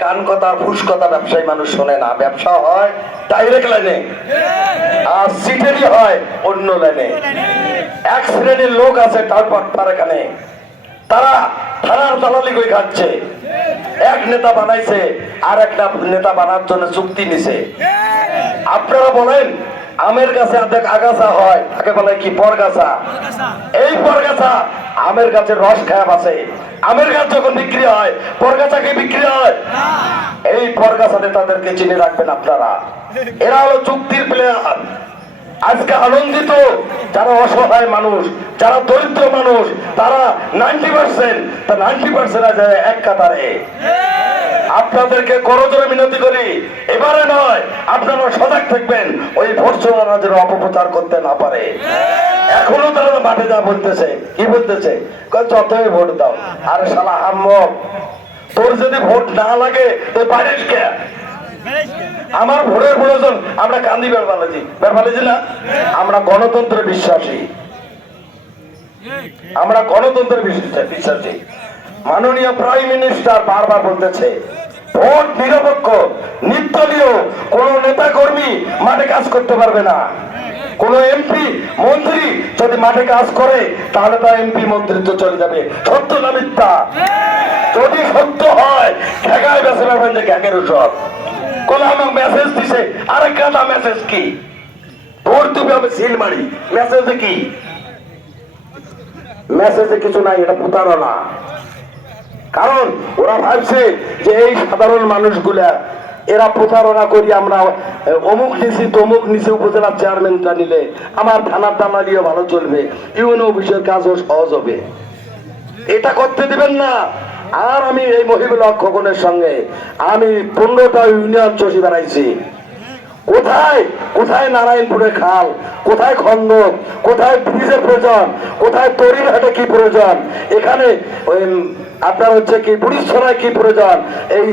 কান কথা ফুস কথা ব্যবসায়ী মানুষ শোনে না। ব্যবসা হয় ডাইরেক্ট লাইনে, আর সিটেরই হয় অন্য লাইনে। এক শ্রেণীর লোক আছে তার এখানে, তারা থানার দালালি করে খাচ্ছে। এক নেতা বানাইছে আর একটা নেতা বানার জন্য চুক্তি নিছে। আপনারা বলেন আমের গাছে অর্ধেক আগাছা হয়, তাকে বলে কি পরগাছা। এই পরগাছা আমের গাছের রস খারাপ আছে। আমের গাছ যখন বিক্রি হয় পরগাছা কি বিক্রি হয়? এই পরগাছা নেতাদেরকে চিনে রাখবেন আপনারা। এরা হলো চুক্তির প্লেয়ার। আজকে আনন্দিত যারা অসহায় মানুষ, যারা দরিদ্র মানুষ, তারা 90%, তা 90% আছে এক কাতারে। আপনাদেরকে করজোরে মিনতি করি, এবারে নয়, আপনারা সজাগ থাকবেন, ওই ভোট চোরারা যেন অপপ্রচার করতে না পারে। এখনো তারা মাঠে যা বলতেছে, কি বলতেছে, যতই ভোট দাও। আরে শালা হাম্মক, তোর যদি ভোট না লাগে তুই পারিস কে? আমার ভোটের প্রয়োজন, আমরা কান্দি বেরবালেছি না। আমরা গণতন্ত্রে বিশ্বাসী, আমরা গণতন্ত্রের বিশ্বাসী। মাননীয় প্রাইম মিনিস্টার বারবার বলতেছে ভোট নিরপেক্ষ, নির্দলীয় কোন নেতা কর্মী মাঠে কাজ করতে পারবে না। কোন এমপি মন্ত্রী যদি মাঠে কাজ করে তাহলে তার এমপি মন্ত্রিত্ব চলে যাবে। সত্য না মিথ্যা? যদি সত্য হয় ঠেকায় বেঁচে পারবেন যে গ্যাগের সব কোন আমাকে মেসেজ দিছে, আরেক কাটা মেসেজ কি ভোট দিবে হবে সিল মারি, মেসেজে কি? মেসেজে কিছু নাই, এটা প্রতারণা। কারণ ওরা ভাবছে যে এই সাধারণ মানুষগুলা এরা প্রতারণা করি, আমরা অমুক নিছি তমুক নিছি, উপজেলার চেয়ারম্যানটা নিলে আমার থানার দালালিও ভালো চলবে, ইউনো অফিসের কাজও সহজ হবে। এটা করতে দিবেন না। আর আমি এই মহিবুল হক খোকনের সঙ্গে আমি 15টা ইউনিয়ন চষি বেড়াইছি। কোথায় কোথায় নারায়ণপুরে খাল, কোথায় খন্দক, কোথায় ব্রিজের প্রয়োজন, কোথায় তরিরহাটে কি প্রয়োজন, এখানে আপনার হচ্ছে কি বুড়িছড়ায় কি প্রয়োজন, এই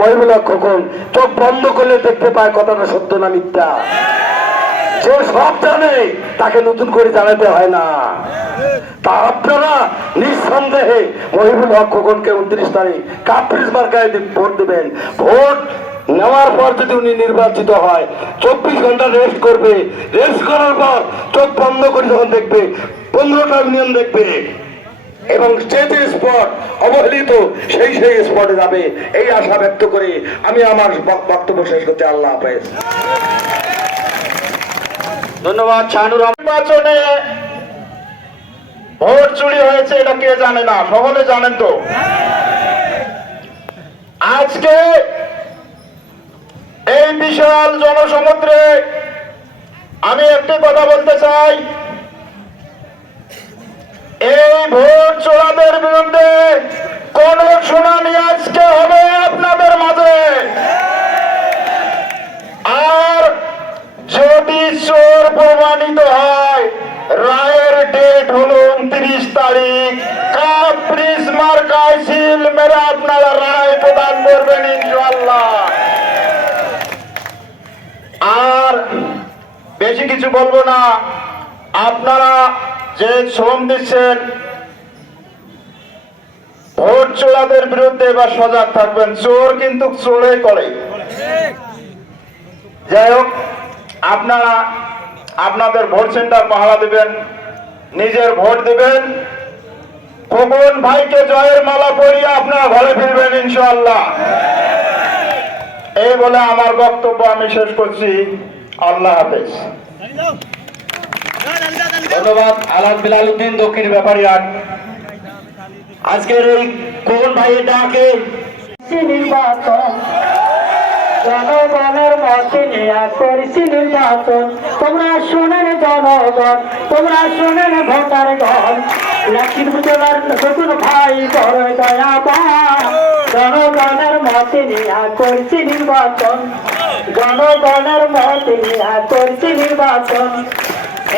মহিবুল হক খোকন চোখ বন্ধ করলে দেখতে পায় কথাটা সত্য না মিথ্যা। যে সব জানে তাকে নতুন করে জানাতে হয় না। তা আপনারা নিঃসন্দেহে মহিবুল হক খোকনকে 29 তারিখ কাপ্রিজ মার্কায় ভোট দেবেন। ভোট নেওয়ার পর যদি উনি নির্বাচিত হয় 24 ঘন্টা রেস্ট করবে। রেস্ট করার পর চোখ বন্ধ করে যখন দেখবে 15টা ইউনিয়ন দেখবে এবং যে যে স্পট অবহেলিত সেই স্পটে যাবে, এই আশা ব্যক্ত করে আমি আমার বক্তব্য শেষ করছি। আল্লাহ হাফেজ। ধন্যবাদ। শাহানুর নির্বাচনে ভোট চুরি হয়েছে এটা কে জানে না? সকলে জানেন তো। আজকে এই বিশাল জনসমুদ্রে আমি একটি কথা বলতে চাই, এই ভোট চোরাদের বিরুদ্ধে কোন শুনানি আজকে হবে আপনাদের মাঝে। আর যদি চোর প্রমাণিত হয়, রায়ের ডেট হলো 29 তারিখ। কাপ্রিজ মার্কায় সিল মেরে আপনারা রায় প্রদান করবেন ইনশাআল্লাহ। আর বেশি কিছু বলবো না। আপনারা যে শ্রম দিচ্ছেন ভোট চোরাদের বিরুদ্ধে এবার সজাগ থাকবেন। চোর কিন্তু চোরে করে। যাই হোক, আপনারা আপনাদের ভোট সেন্টার পাহারা দেবেন, নিজের ভোট দেবেন, খোকন ভাইকে জয়ের মালা পরিয়ে আপনারা ঘরে ফিরবেন ইনশাআল্লাহ। এই বলে আমার বক্তব্য আমি শেষ করছি। আল্লাহ হাফেজ। ধন্যবাদ। আলাদ বিলাল উদ্দিন, দক্ষিণ ব্যাপারীহাট। আজকের এই খোকন ভাইয়ের ডাকে নির্বাচন জনগণের মতে নিয়ে করেছি নির্বাচন। তোমরা শোনেন জনগণ, তোমরা শোনেন ভোটার গণ, লক্ষ্মীপুর জেলার নতুন ভাই বড় দয়াবান। জনগণের মতে নিয়ে করেছি নির্বাচন, জনগণের মতে নিয়ে করেছি নির্বাচন।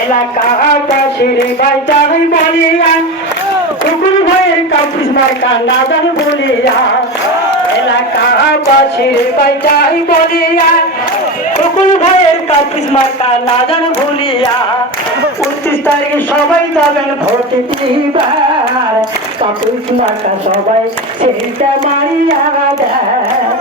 এলাকা আকাশের ভাই জানি বলিয়া, কুকুর ভাইয়ের কাপিস মার্কা না জানি বলিয়া, এলাকাবাসীর বাইটাই বলিয়া, কুকুর ভাইয়ের কাপিস মার্কা না জানি ভুলিয়া। 29 তারিখে সবাই যাবেন ভোট দিবার, কাপিস মার্কা সবাই সেইটা মারিয়া দেয়।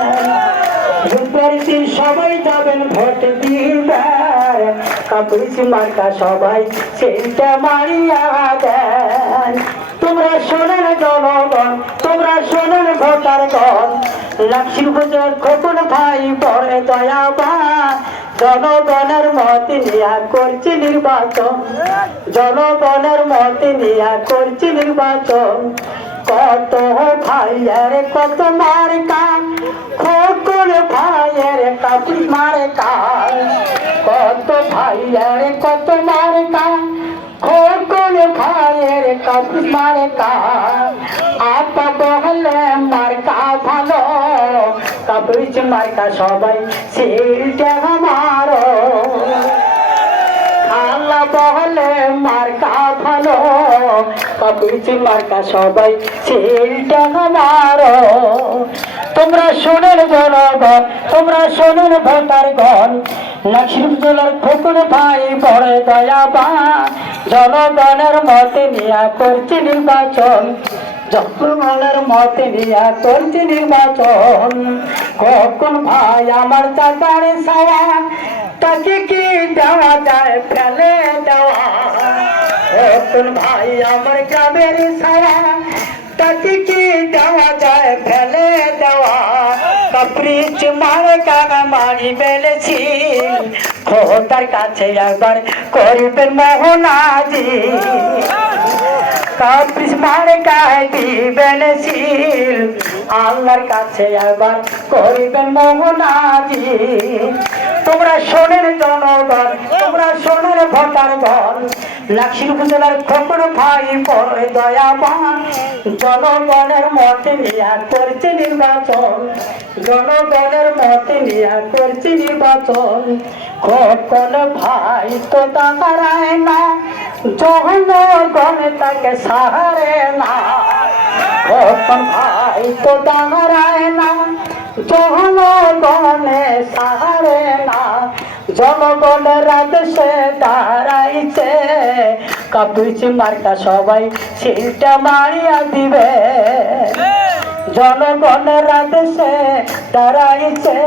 রবিবার দিন সবাই যাবেন ভোট দিবেন কাপুরিচ মার্কা সবাই সেইটা মারিয়া দেন তোমরা শোনেন জনগণ তোমরা শোনেন ভোটারগণ লক্ষ্মীর পুজোর খোকন ভাই বড় দয়াবান জনগণের মত নিয়া করছি নির্বাচন জনগণের মত নিয়া করছি নির্বাচন কত ভাইয়ের কত মার্কা খোকন ভাইয়ের কাপুরিচ মার্কা কত ভাইয়ের কত মার্কা খোকন ভাইয়ের কাপুরিচ মার্কা আপা বহলে মার্কা ভালো কাপুরিচ মার্কা সবাই সেইটা মারো আল্লাহ বহলে মার্কা ভালো কাপুরিচ মার্কা সবাই সেইটা মারো তোমরা শোনেন জনগণ তোমরা শোনেন ভোটারগণ লক্ষ্মীর জেলার খোকন ভাই বড় দয়াবান জনগণের মত নিয়া করছি নির্বাচন জনগণের মত নিয়া করছি নির্বাচন খোকন ভাই আমার চাচার ছায়া তাকে কি দেওয়া যায় ফেলে দেওয়া খোকন ভাই আমার গ্রামের ছায়া তাকে কি দেওয়া যায় ফেলে দেওয়া কাপুরিচ মার্কা মারি ফেলেছি খোদার কাছে একবার করিবেন মোহনাজি কাপুরিচ মার্কা দিবেন শিল আল্লাহর কাছে একবার করিবেন মোহনাজি তোমরা শোনেন জনগণ তোমরা শোনেন ভোটারগণ লক্ষ্মীর উপজেলার খোকন ভাই বড় দয়াবান জনগণের মত নিয়া করছে নির্বাচন জনগণের মত নিয়া করছে নির্বাচন খোকন ভাই তো দাঁড়ায় না জনগণ তাকে সাহারে না খোকন ভাই তো দাঁড়ায় না জনগণে সাহারে না জনগণের আদেশে দাঁড়াইছে কাপুরিচ মার্কা সবাই সেইটা মারিয়া দিবে জনগণের আদেশে দাঁড়াইছে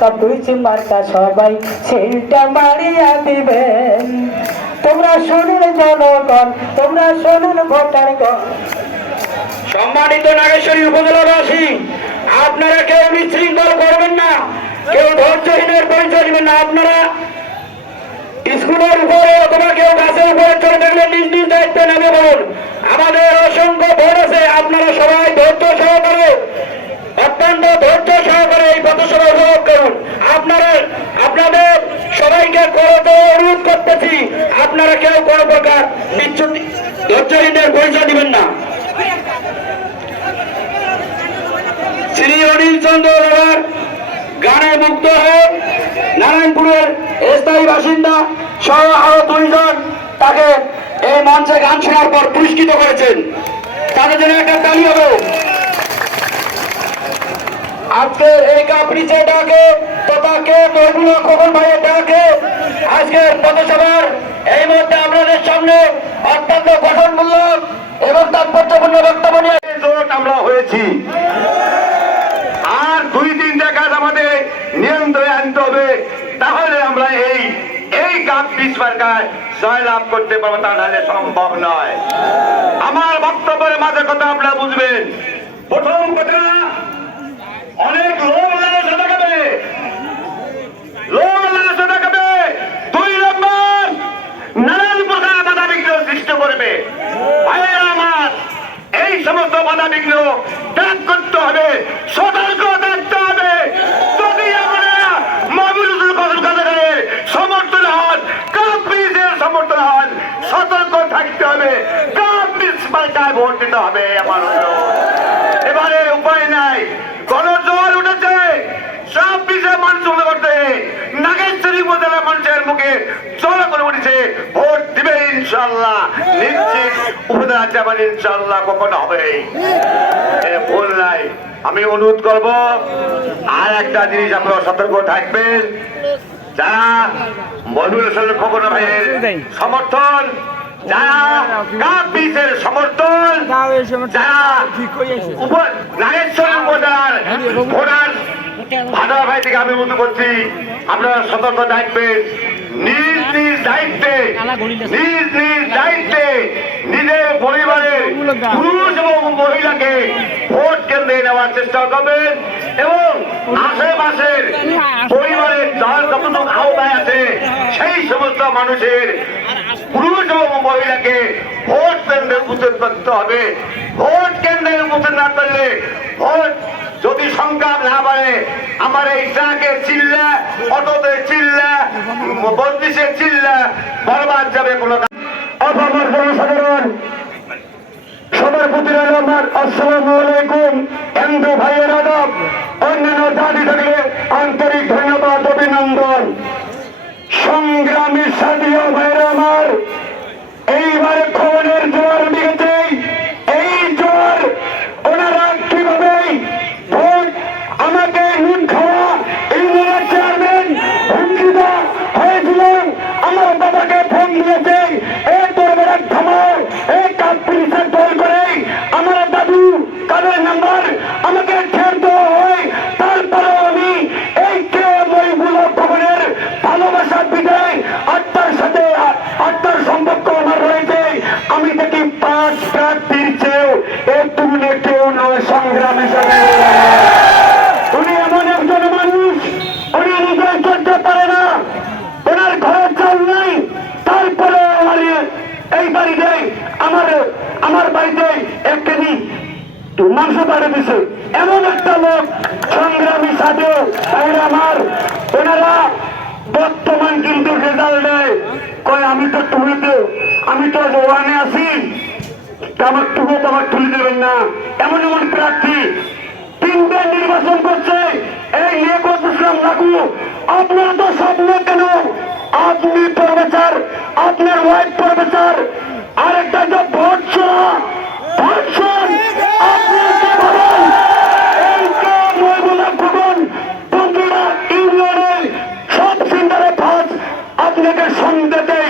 কাপুরিচ মার্কা সবাই সেইটা মারিয়া দিবে তোমরা শোনেন জনগণ তোমরা শোনেন ভোটারগণ সম্মানিত নাগেশ্বরী উপজেলাবাসী আপনারা কেউ বিশৃঙ্খল করবেন না কেউ ধৈর্যহীনের পরিচয় দিবেন না আপনারা স্কুলের উপরে অথবা কেউ গাছের উপরে চলে থাকলে নিজ নিজ দায়িত্বে নেমে বলুন আমাদের অসংখ্য ভোট আছে আপনারা সবাই ধৈর্য সহকারে অত্যন্ত ধৈর্য সহকারে এই পথসভা উপভোগ করুন আপনারা আপনাদের সবাইকে করতে অনুরোধ করতেছি আপনারা কেউ কোনো প্রকার বিচ্যুতি ধৈর্যহীনের পরিচয় দিবেন না শ্রী অনিল চন্দ্র রাভার গানে মুগ্ধ হয়ে নারায়ণপুরের স্থায়ী বাসিন্দা সহ আরো 2 জন তাকে এই মঞ্চে গান শোনার পর পুরস্কৃত করেছেন তাদের জন্য একটা তালি হবে আজকের এই কাপুরিচের ডাকে তোতাকে মহিবুল খোকন ভাইয়ের ডাকে আজকের পথসভার এই মুহূর্তে আপনাদের সামনে অত্যন্ত গঠনমূলক এবং তাৎপর্যপূর্ণ বক্তব্য নিয়ে আমরা হয়েছি আর 2-3টা কাজ আমাদের নিয়ন্ত্রণে আনতে হবে তাহলে আমরা এই কাপুরিচ মার্কায় জয়লাভ করতে পারবো তা নাহলে সম্ভব নয় আমার বক্তব্যের মাঝে কথা আপনারা বুঝবেন প্রথম কথা অনেক লোক লালসা দেখাবে 2 নম্বর নানান প্রকার বাধা বিঘ্ন সৃষ্টি করবে ভাইয়েরা আমার এই সমস্ত বাধা বিঘ্ন ত্যাগ করতে হবে সতর্ক থাকতে হবে যদি আমরা মহিবুল ফজল কাদেরের সমর্থন হন কাপুরিচের সমর্থন হন সতর্ক থাকতে হবে কাপুরিচ মার্কায় ভোট দিতে হবে আমার এবারে উপায় নাই গণজোয়ার উঠেছে সব বিষয়ে মানুষ করতে নাগেশ্বরী উপজেলা মানুষের মুখে জল করে উঠেছে ভোট দিবে ইনশাল্লাহ নিশ্চিত উপজেলা চেয়ারম্যান ইনশাল্লাহ কখনো হবে ভুল নাই আমি অনুরোধ করব আর একটা জিনিস আপনারা সতর্ক থাকবেন যারা মহিবুল খোকন ভাইয়ের সমর্থন যারা কাপুরিচের সমর্থন যারা নাগেশ্বরী উপজেলার ভোটার ভাদা ভাই থেকে আমি মনে করছি আপনারা সতর্ক থাকবেন, নিজ নিজ দায়িত্বে নিজের পরিবারের পুরুষ এবং মহিলাকে ভোট কেন্দ্রে নেওয়ার চেষ্টা করবেন এবং আশেপাশের পরিবারের যার যতটুকু আওতায় আছে সেই সমস্ত মানুষের পুরুষ এবং মহিলাকে ভোট কেন্দ্রে উপস্থিত করতে হবে। ভোট কেন্দ্রে উপস্থিত না করলে ভোট যদি সংখ্যা না বাড়ে, আমার এই ট্রাকে চিল্লা, অটোতে চিল্লা, বন্দিশের চিল্লা বরবাদ যাবে। কোনো আমার জনসাধারণ সবার প্রতি আমার আসসালামু আলাইকুম। হিন্দু ভাইয়ের আদব, অন্যান্য জাতি থাকলে আন্তরিক ধন্যবাদ, অভিনন্দন। সংগ্রামী সাথীয় ভাইয়ের আমার, এইবার খবরের জোয়ার দিয়েছে। এই জোয়ার ওনারা কিভাবে ভোট আমাকে নুন খাওয়া ইউনিয়নের চেয়ারম্যান হুমকি দেওয়া হয়েছিল, আমার বাবাকে ফোন দিয়েছে এই তোর থামাও, এই কাপ পুলিশের দল করে আমার দাদু কাদের নাম্বার আমাকে ছেড়ে দেওয়া হয়। তারপরে আমি এই কে মইগুলো খবরের ভালোবাসার বিদায় আত্মার সাথে আত্মার সম্পর্ক আমার রয়েছে। আমি দেখি 5 প্রার্থীর চেয়েও এই তুলনে কেউ নয় সংগ্রাম হিসাবে। উনি এমন একজন মানুষ, উনি নিজেই চলতে পারে না, ওনার ঘরে চাল নাই, তারপরে আমার এই বাড়িতে আমার বাড়িতে 1 কেজি মাংস পাঠিয়ে দিছে। এমন একটা লোক সংগ্রামী সাথে আমার ওনারা বর্তমান কিন্তু রেজাল্ট দেয় কয় আমি তো টুলিতে, আমি তো ওয়ানে আছি, আমার টুকো তো আমার তুলে দেবেন না। এমন এমন প্রার্থী 3 নির্বাচন করছে এই নিয়োগ ইসলাম লাগু। আপনারা তো স্বপ্ন কেন? আপনি প্রবেচার, আপনার ওয়াইফ প্রবেচার, আরেকটা যে ভোট ছোড়া ধর্ষণ, আপনি কি বলেন? এই যে মহিলা ভবন বন্ধুরা ইউনিয়নের সব সেন্টারে ফাঁস আপনাকে সন্ধ্যেতে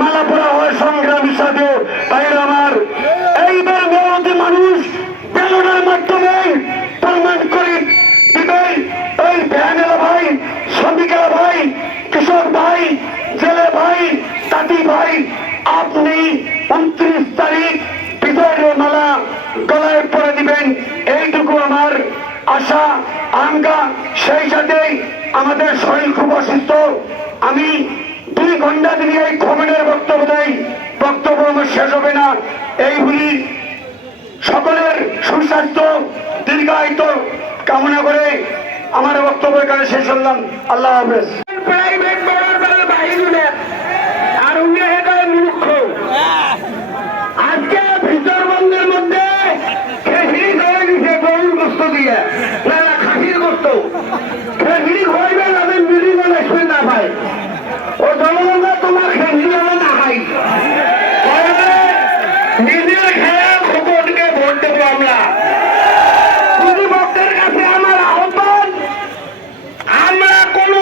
মালা পড়া হয় সংগ্রামী সাথে ভাইয়ের আমার। এইবার মেয়রী মানুষ ব্যালনের মাধ্যমে প্রমাণ করে দিবেন। ওই ভ্যানেলা ভাই, শ্রমিকেরা ভাই, কৃষক ভাই, জেলে ভাই, তাঁতি ভাই, আপনি 29 তারিখ বিজয়ের মালা গলায় পরে দিবেন, এইটুকু আমার আশা আকাঙ্ক্ষা। সেই সাথে আমাদের শরীর খুব অসুস্থ, আমি 2 ঘন্টা দিনে এই খবরের বক্তব্য দেই, বক্তব্য আমার শেষ হবে না। এই বলি সকলের সুস্বাস্থ্য দীর্ঘায়িত কামনা করে আমার বক্তব্য এখানে শেষ করলাম। আল্লাহ হাফেজ। প্রাইভেট আর মূর্খ আজকে ভিতরবন্দের মধ্যে খেসিড়ি করে দিছে গরুর গোস্ত দিয়ে, না খাসির গোস্ত। খেসিড়ি খাইবে তাদের মিলি বলে শুনে না ভাই, ও জনগণরা তোমার খেসিড়ি হবে না খাই, নিজের খেয়ে খোকনকে ভোট দেবো আমরা। ভক্তের কাছে আমার আহ্বান, আমরা কোন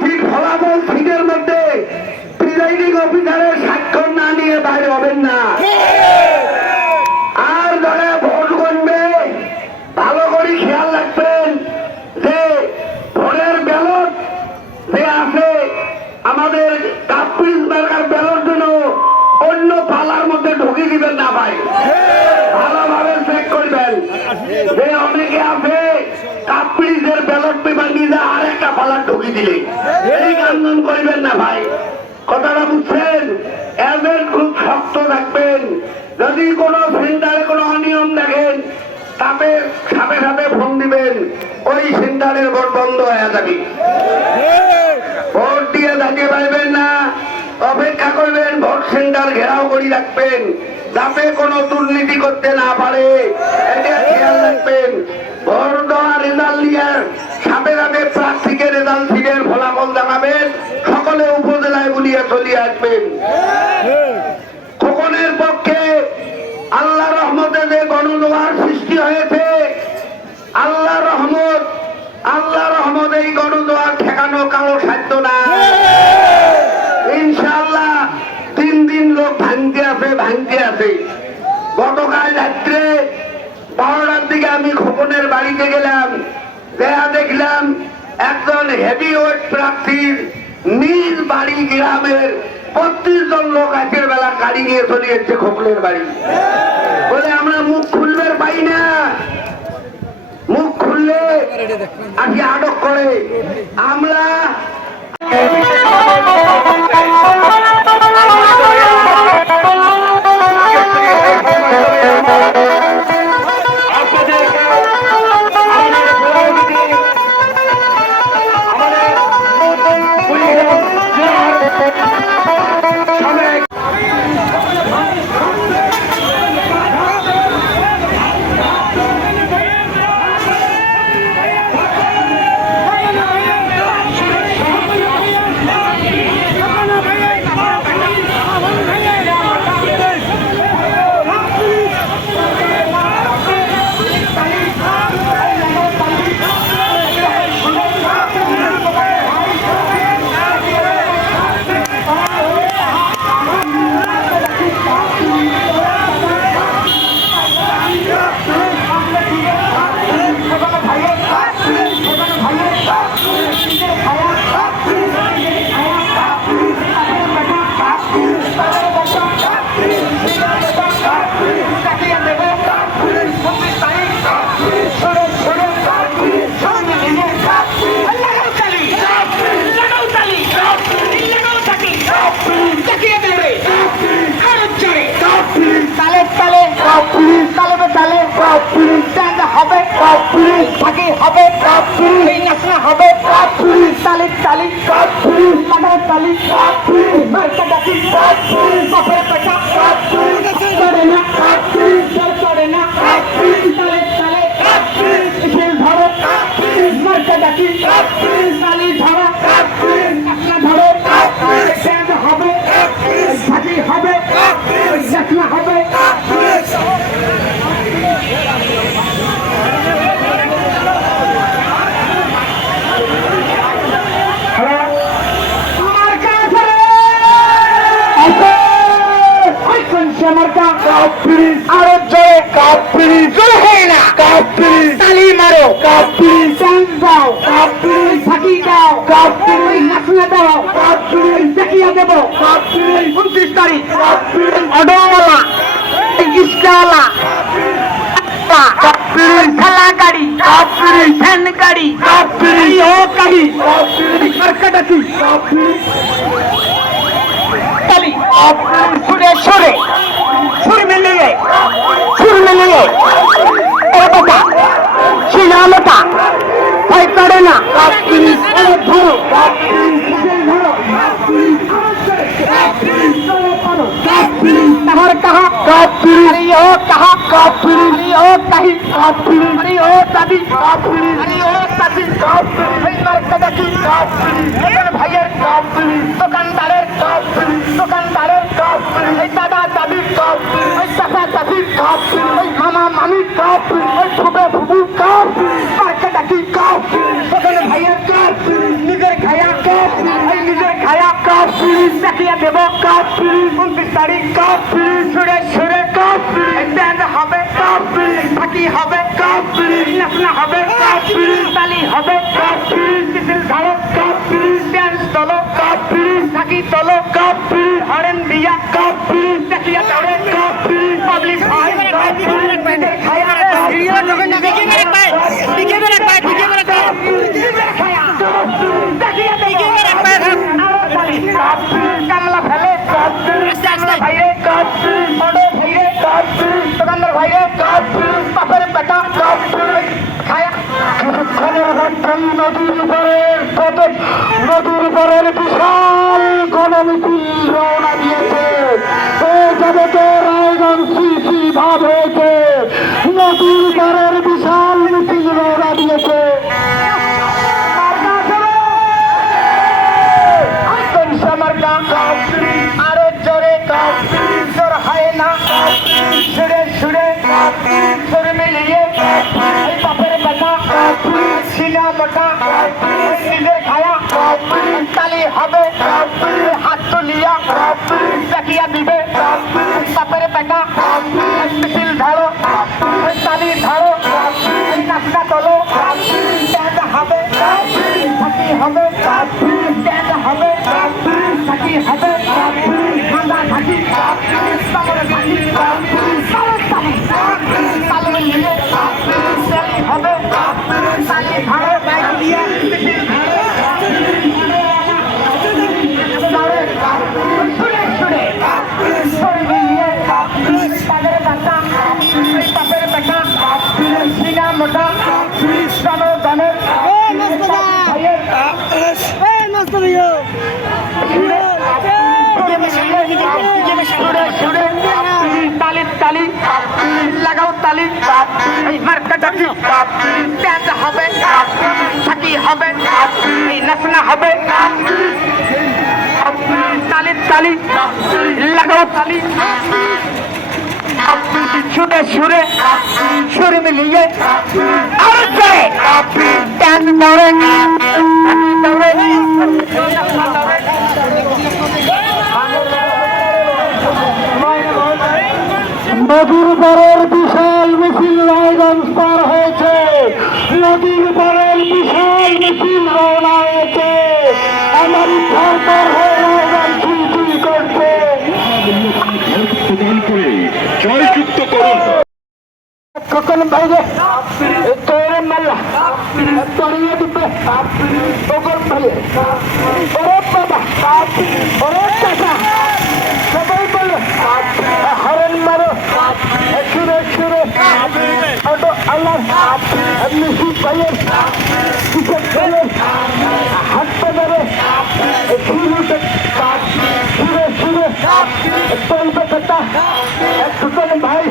সিট ফলাফল সিটের মধ্যে প্রিজাইডিং অফিসারের স্বাক্ষর না নিয়ে বাইরে হবেন না। আর যারা ভোট গণবে ভালো করে খেয়াল রাখবেন যে ভোটের ব্যালট যে আছে আমাদের কাপ্রিজ মার্কার ব্যালট যেন অন্য পালার মধ্যে ঢুকে দিবেন না ভাই, ভালোভাবে চেক করবেন। যে অনেকে আছে কাপ্রিজের ব্যালট পেপার নিয়ে আর একটা পালার ঢুকে দিলে এই কান্দন করবেন না ভাই, কথাটা বুঝছেন? এজেন্ট খুব শক্ত থাকবেন। যদি কোনো সেন্টারে কোনো অনিয়ম দেখেন তাতে সাথে সাথে ফোন দিবেন, ওই সেন্টারের ভোট বন্ধ হয়ে যাবে। ভোট দিয়ে দাঁড়িয়ে পারবেন না, অপেক্ষা করবেন, ভোট সেন্টার ঘেরাও করে রাখবেন যাতে কোনো দুর্নীতি করতে না পারে, এটা খেয়াল রাখবেন। ভোট দেওয়া রেজাল্ট নিয়ে সাথে সাথে প্রার্থীকে রেজাল্ট সিটের ফলাফল জানাবেন, সকলে উপজেলায় গুলিয়ে চলিয়ে আসবেন। খোকনের পক্ষে আল্লাহ রহমতে যে গণজোয়ার সৃষ্টি হয়েছে, আল্লাহ রহমত এই গণজোয়ার ঠেকানো কালো সাধ্য না। ইনশাআল্লাহ 3 দিন লোক ভাঙতে আছে। গতকাল রাত্রে 12টার দিকে আমি খোকনের বাড়িতে গেলাম, দেখলাম একজন হেভিওয়েট প্রার্থীর নিজ বাড়ি গ্রামের 35 জন লোক আজকের বেলা গাড়ি নিয়ে চলে যাচ্ছে খোকনের বাড়ি। বলে আমরা মুখ খুলবে পাই না, মুখ খুললে আজকে আটক করে। আমরা নিজের খায়া এই নিজের খায়া কাপড় দেখিয়ে দেব কাপড় 29 তারিখ কাপড় ছুড়ে ছুড়ে কাপড় ব্যান্ড হবে কাপড় ফাঁকি হবে কাপড় নাচনা হবে কাপড় তালি হবে কাপড় মিছিল ধারো কাপড় ড্যান্স তোলো কাপড় ফাঁকি তোলো কাপড় হরেন দিয়া কাপড় দেখিয়ে দেবে কাপড় পাবলিক ভাই কাপড় নিজের খায়া কামলা ফেলে ভাইরে দোকানদার ভাইরে পাপের বেটা খায়া নদীর উপরের বিশাল গণমিছিল রওনা দিয়েছে রায়গঞ্জ সিসি ভাব হয়েছে নদীর উপরের বিশাল মিছিল রওনা দিয়েছে আরো জোরে জোর হয় না সুরে সুরে সুর মিলিয়ে বাপের বেটা সিনা মোটা নিজের খায়া তালি হবে হাত তুলিয়া দেখিয়া দিবে বাপের বেটা মিছিল ধরো তালি ধরো নাচনা তোলো ব্যান্ড হবে ফাঁকি হবে ব্যান্ড হবে ফাঁকি হবে ঠান্ডা থাকি সামনে থাকি তালে মিলে তালি হবে তালি ধরো ব্যাগ দিয়ে ছুড়ে ছুড়ে ছড়ি মিলিয়ে তাদের বাচ্চা বাপের বেটা সিনা মোটা জনগণের তালি লাগাও তালি মার্কেটাকি ব্যান্ড হবে ফাঁকি হবে নাচনা হবে তালি তালি লাগাও তালি ছুটে ছুড়ে সুর মিলিয়ে আর জয় ব্যান্ড দৌড়ে নদীর পারের বিশাল মিছিল রায়গঞ্জ পার হয়েছে নদীর পারের বিশাল মিছিল রওনা হয়েছে আমার পার হয়ে রায়গঞ্জ মিছিল করছে জয়যুক্ত করুন কখন বাইরে তোরে মাল্লা তরিয়ে দিবে ওগর ভাইয়ে ওরে বাবা ওরে চাচা সবাই বলে হরেন মারো সুরে সুরে অটো আল্লাহ মিশি ভাইয়ের কিসের ভাইয়ের হাত পাজারে সুরে সুরে চলবে কথা সুতন ভাই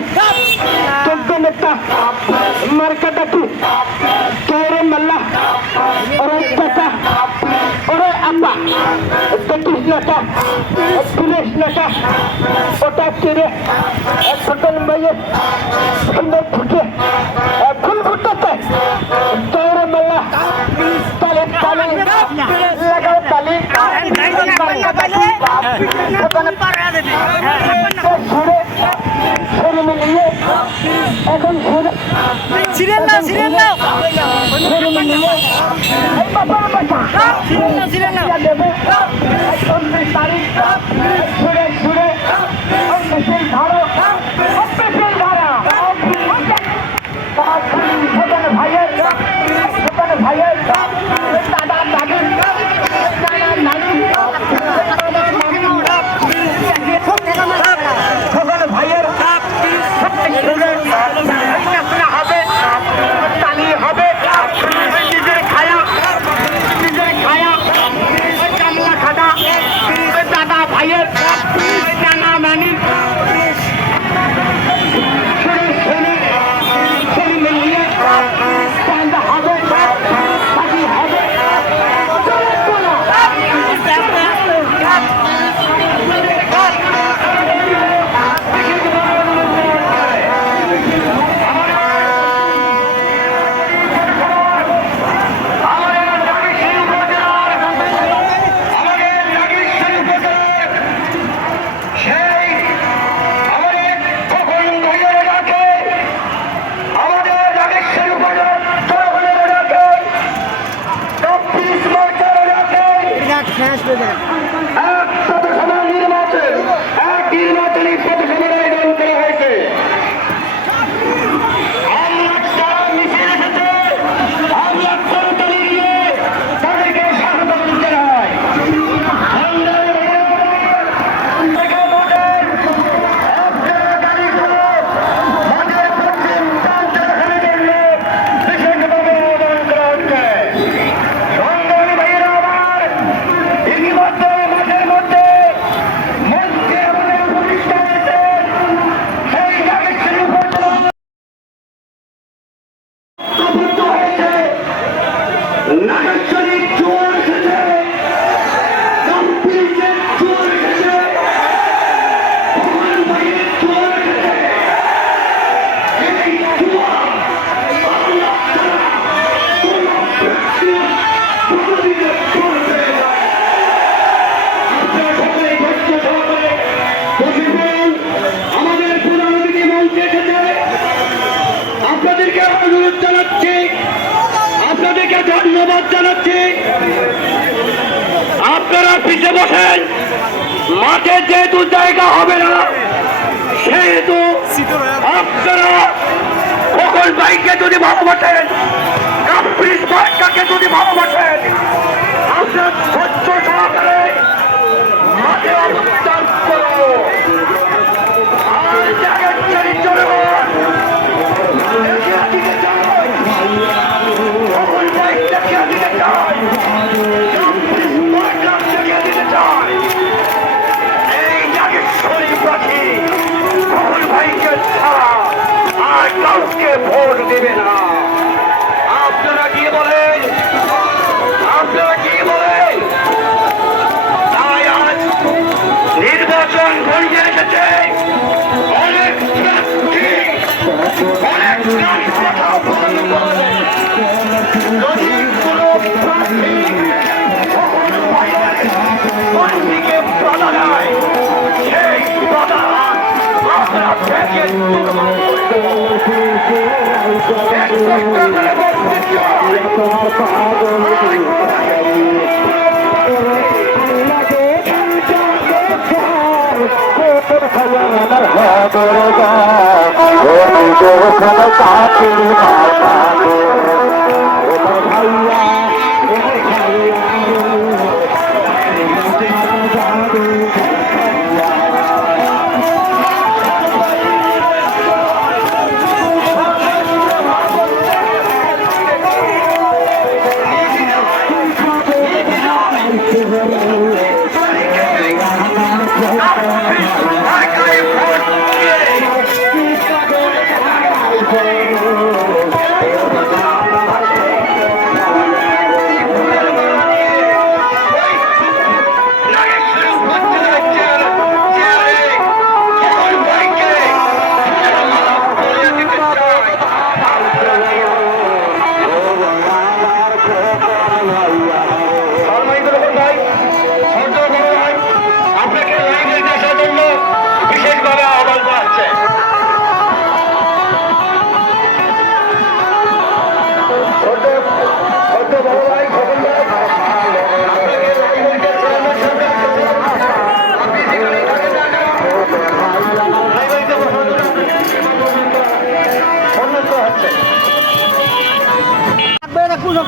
চলবে নেতা মার্কেটাকি তোরে মাল্লা ওরে চাচা ওরে আব্বা দেখিস নেতা পুলিশ নেতা ওটা চিরে সুতন ভাইয়ের সুন্দর ফুটে ফুল ফুটতে তোরে মাল্লা তালে তালে লাগাও তালি ঘুরে সরে মিলিয়ে এখন ঘুরে সিরিয়াল নাও সরে মিলিয়ে এই বাবার বাচ্চা সিরিয়াল নাও দেবে 29 তারিখ ঘুরে ঘুরে মিছিল ধরো মিছিল ধরো ভাইয়ের দাদা দাদি নানা নানি ভাইয়ের হবে তালি হবে নিজের খায়া এক পথসভা নির্বাচন, এক নির্বাচনী পথসভার আয়োজন করা হয়েছে। আমরা যারা মিছিল এসেছে, আমরা করতালি দিয়ে তাদেরকে স্বাগত জানাই। নাগেশ্বরী চোর এসেছে, কমপ্লিটের চোর এসেছে, ভগবান ভাইয়ের চোর এসেছে। এই চোর আল্লাহ তাআলা কোন ব্যক্তি কোনদিকে চলবে না। আপনারা সকলে ধৈর্য সহকারে বসে পড়ুন। আমাদের প্রধান অতিথি মঞ্চে এসেছে। আপনাদেরকে অনুরোধ জানাচ্ছি, আপনাদেরকে ধন্যবাদ জানাচ্ছি। আপনারা পিছিয়ে বসেন, মাঠে যেহেতু জায়গা হবে না সেহেতু আপনারা খোকন ভাইকে যদি ভালোবাসেন, কাপ্রিস ভাইটাকে যদি ভালোবাসেন, আপনার ধৈর্য সহকারে মাঠে অবস্থান করো। আর জায়গায় ছেড়ে চলে আর কাউকে ভোট দেবে না। আপনারা কি বলেন? আপনারা কি বলেন? তাই আজ নির্বাচন ঘনিয়ে এসেছে। অনেক প্রার্থী, অনেক কথা বলতে পারে। যদি কোনো প্রার্থী প্রার্থীকে বাধা দেয়, সেই বাধা আমরা ভেঙে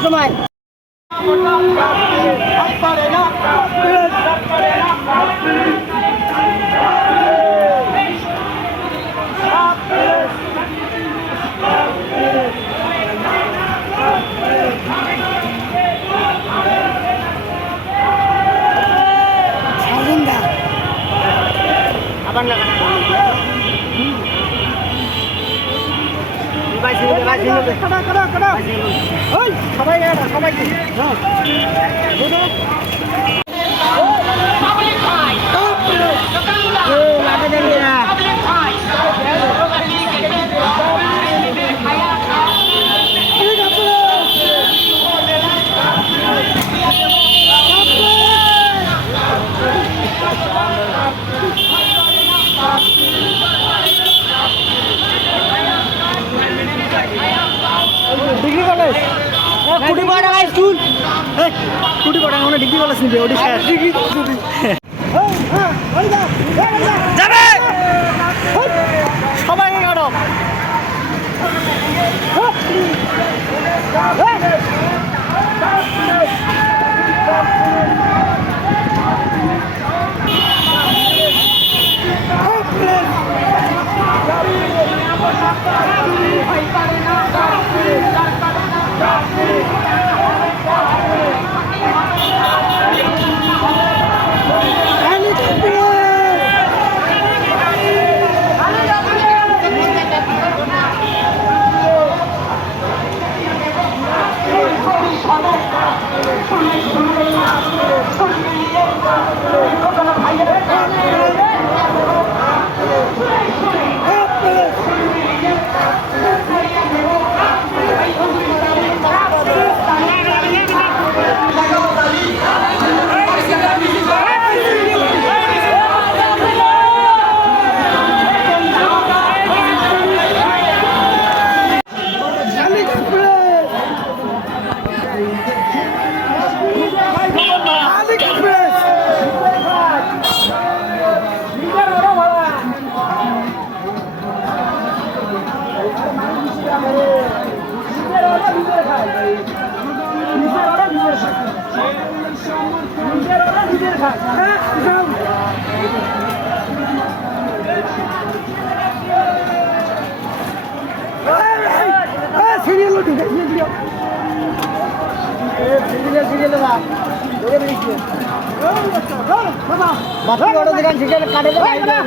সময় আবার না ডিগ্রি কলেজ 20 টাকা স্কুল কুটি পড়া আমরা ডিগ্রি কলেজ নিবে ওটি শেষ যাবে সবাই গাড়ো বাকি অটো দোকান থেকে কাটে যাবে না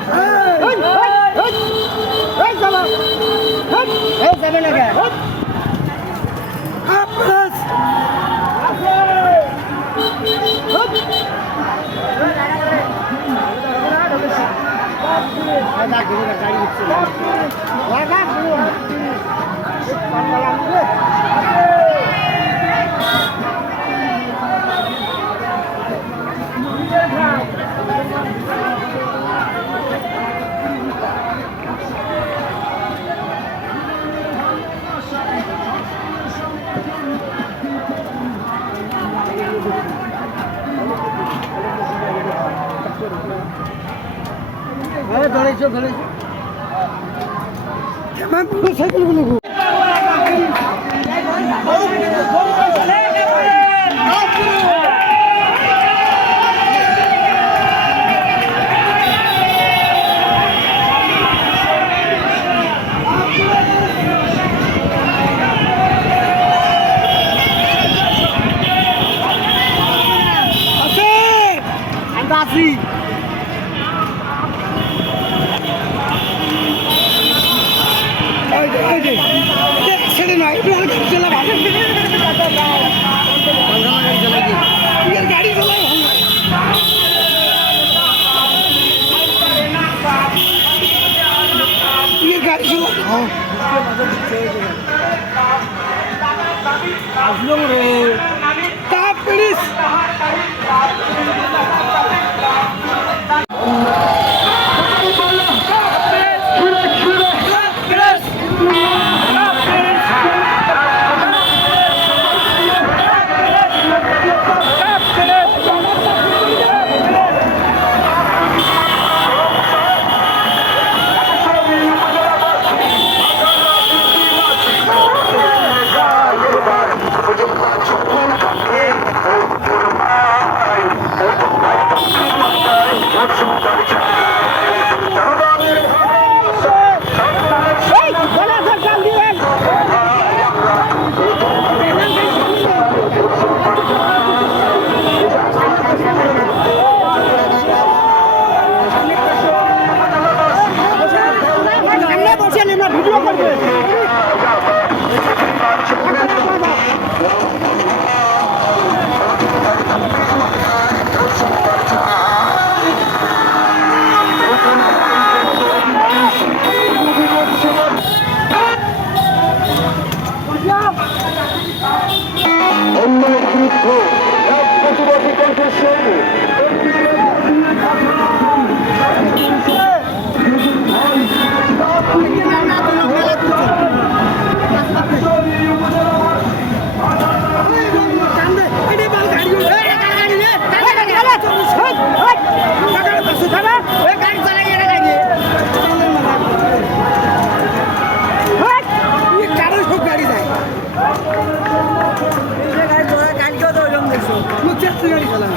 কে ধরেছো সাইকেলগুলো আসি ছেড়ে নয় চলে ভালো গাড়ি চলাই গাড়ি চলাই আসলো রে তাপ করিস Hey! গাড়ি চালান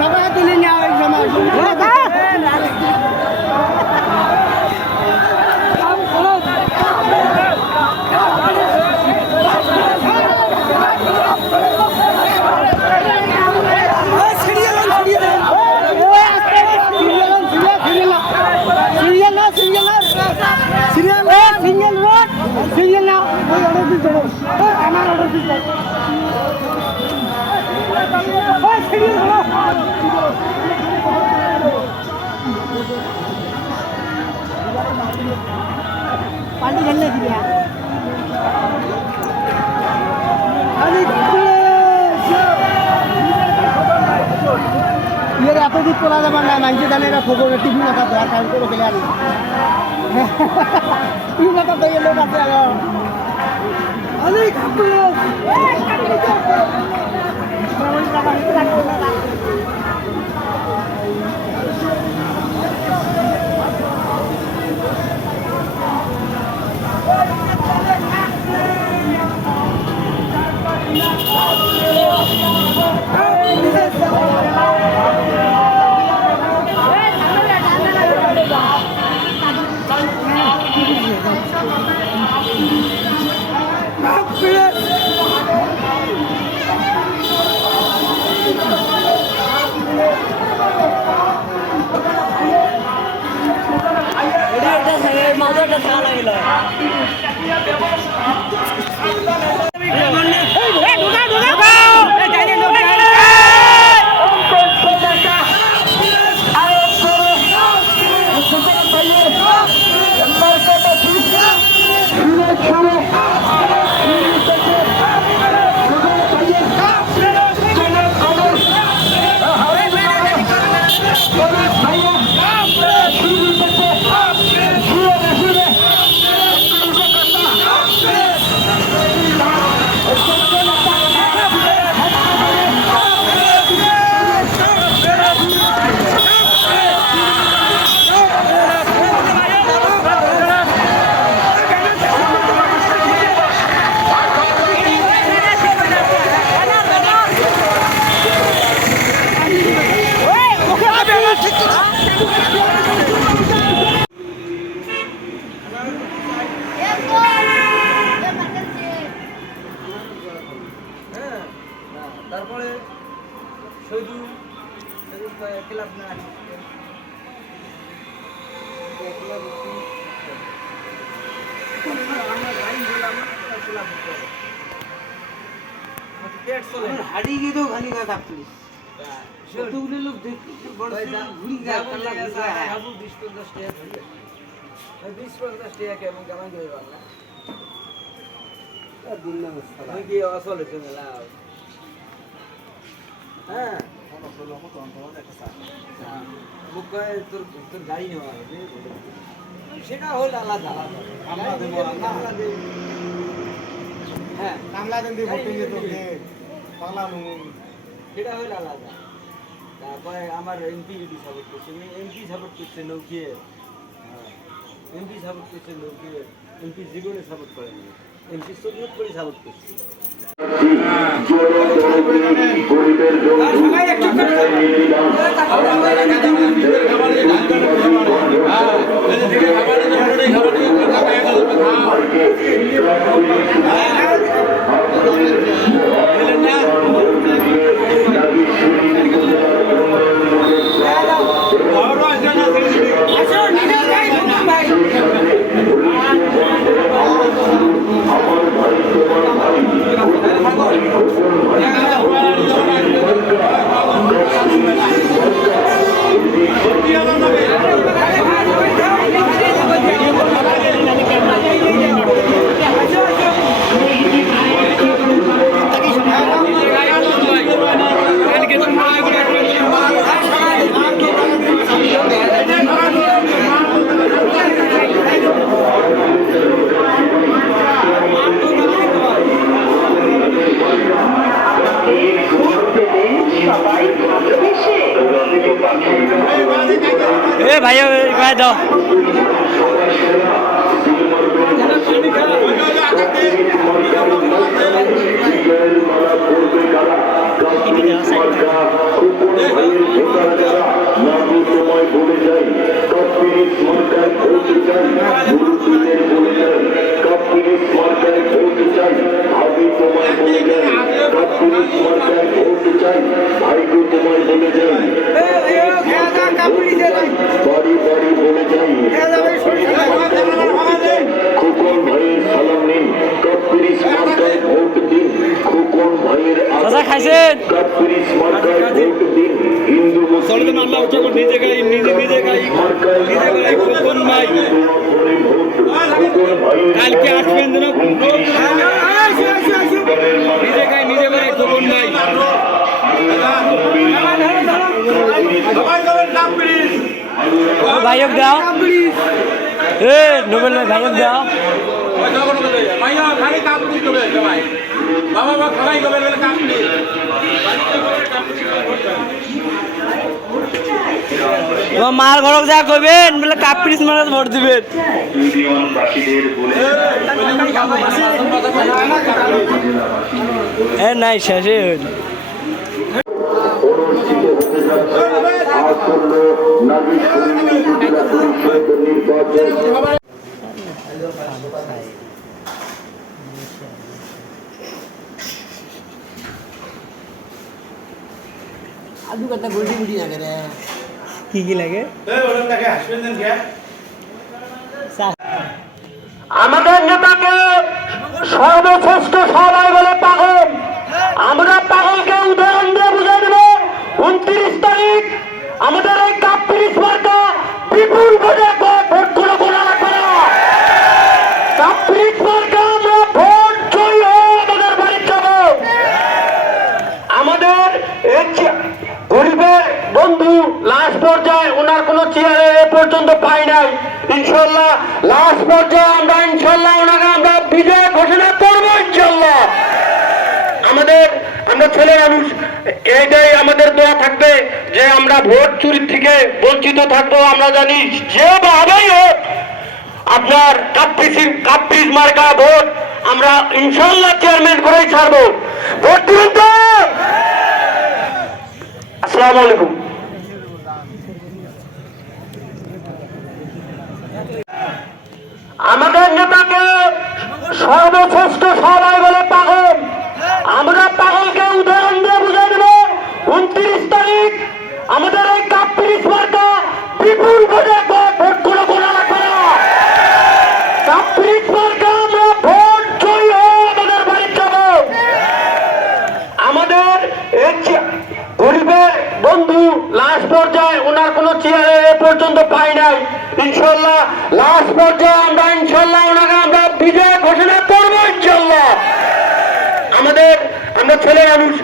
সবাই তুলে নেওয়া সিরিয়াল নাও ওই অর্ডার দিতে আমার অর্ডার দিতে সিরিয়াল হলো পানি ঢেলে দিয়া এর এত দিক করা যাবে না মাইন্ডে জানে এটা খবর টিভি মাথা দেওয়া কাজ করে গেলে আমি টিভি মাথা দিয়ে লোক আছে অনেক তারপরে শুধু ক্লাব না হাড়ি গিয়ে তো খালি না থাকতো যতগুলো লোক ঘুরি যায় 20-50 টাকা ধরলে 20-50 টাকা কেমন কেমন করে পারলাম কি আসলে মেলা হ্যাঁ তোর গাড়ি নেওয়া হবে সেটা হল আলাদা হ্যাঁ সেটা হল আলাদা তারপরে আমার এমপি যদি সাপোর্ট করছে এমপি সাপোর্ট করছে নৌকিয়ে এমপি সাপোর্ট করছে নৌকিয়ে এমপি জীবনে সাপোর্ট করেনি এমপি সবুজ করে সাপোর্ট করছে ভাই ভাই দাও বাড়ি বাড়ি বলে যাই খোকন ভাইয়ের সালাম নিন কাপ্পিরিস মার্কায় ভোট দিন খোকন ভাইয়ের চাচা খাইছেন কাপ্পিরিস মার্কায় ভোট দিন হিন্দু মুসলিম খোকন ভাই কালকে আসবেন যেন নিজে করে খোকন ভাই ভাইক দাও এ নোবেল ভাই ভাইক দাও মার ঘরক যা কইবেন বলে কাপ পিস মারা ভোট দিবেন এ নাই শেষে আলু কাটা গুড়ি গুড়ি লাগে রে কি লাগে আমাদের নেতাকে সর্বশ্রেষ্ঠ সবাই বলে পাগল। আমরা পাগলকে উদাহরণ দিয়ে বুঝে দেব। 29 তারিখ আমাদের এই কাপ্পিরিস মার্কা বিপুল ভোটে ভোট করে গোলা লাগবে না। কাপ্পিরিস মার্কা আমরা ভোট জয়ী হয়ে আমাদের বাড়ি যাব। আমাদের এই গরিবের বন্ধু লাস্ট পর্যায়ে ওনার কোন চেয়ারে এ পর্যন্ত পাই নাই। ইনশাল্লাহ লাস্ট পর্যায়ে আমরা ইনশাল্লাহ ওনাকে আমরা বিজয় ঘোষণা করবো ইনশাল্লাহ। আমরা ছেলে মানুষ, এইটাই আমাদের দোয়া থাকবে যে আমরা ভোট চুরি থেকে বঞ্চিত থাকবো। আমরা জানি যেভাবেই হোক আপনার কাপ্পিরিস মার্কা ভোট আমরা ইনশাল্লাহ চেয়ারম্যান করেই ছাড়বো। ভোট দিবেন তো? আসসালামু আলাইকুম। আমাদের নেতাকে সর্বশ্রেষ্ঠ সবাই বলে পাগল। আমরা পাগলকে উদাহরণ দিয়ে বুঝে দেব। 29 তারিখ আমাদের এই কাপ্পিরিস মার্কা বিপুল ভোটে ভোট করে গোলা লাগবে না। কাপ্পিরিস মার্কা আমরা ভোট জয়ী হয়ে আমাদের বাড়ি যাব। আমাদের এই গরিবের বন্ধু লাস্ট পর্যায়ে ওনার কোন চেয়ারে এ পর্যন্ত পাই নাই। ইনশাল্লাহ লাস্ট পর্যায়ে আমরা ইনশাল্লাহ ওনাকে আমরা বিজয় ঘোষণা করবো ইনশাল্লাহ। আমরা ছেলে মানুষ,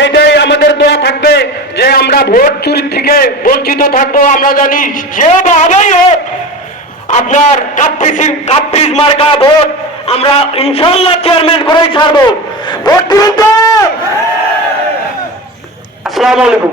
এইটাই আমাদের দোয়া থাকবে যে আমরা ভোট চুরি থেকে বঞ্চিত থাকবো। আমরা জানি যেভাবেই হোক আপনার কাপ্পিরিস মার্কা ভোট আমরা ইনশাল্লাহ চেয়ারম্যান করেই ছাড়বো। ভোট দিবেন তো? আসসালামু আলাইকুম।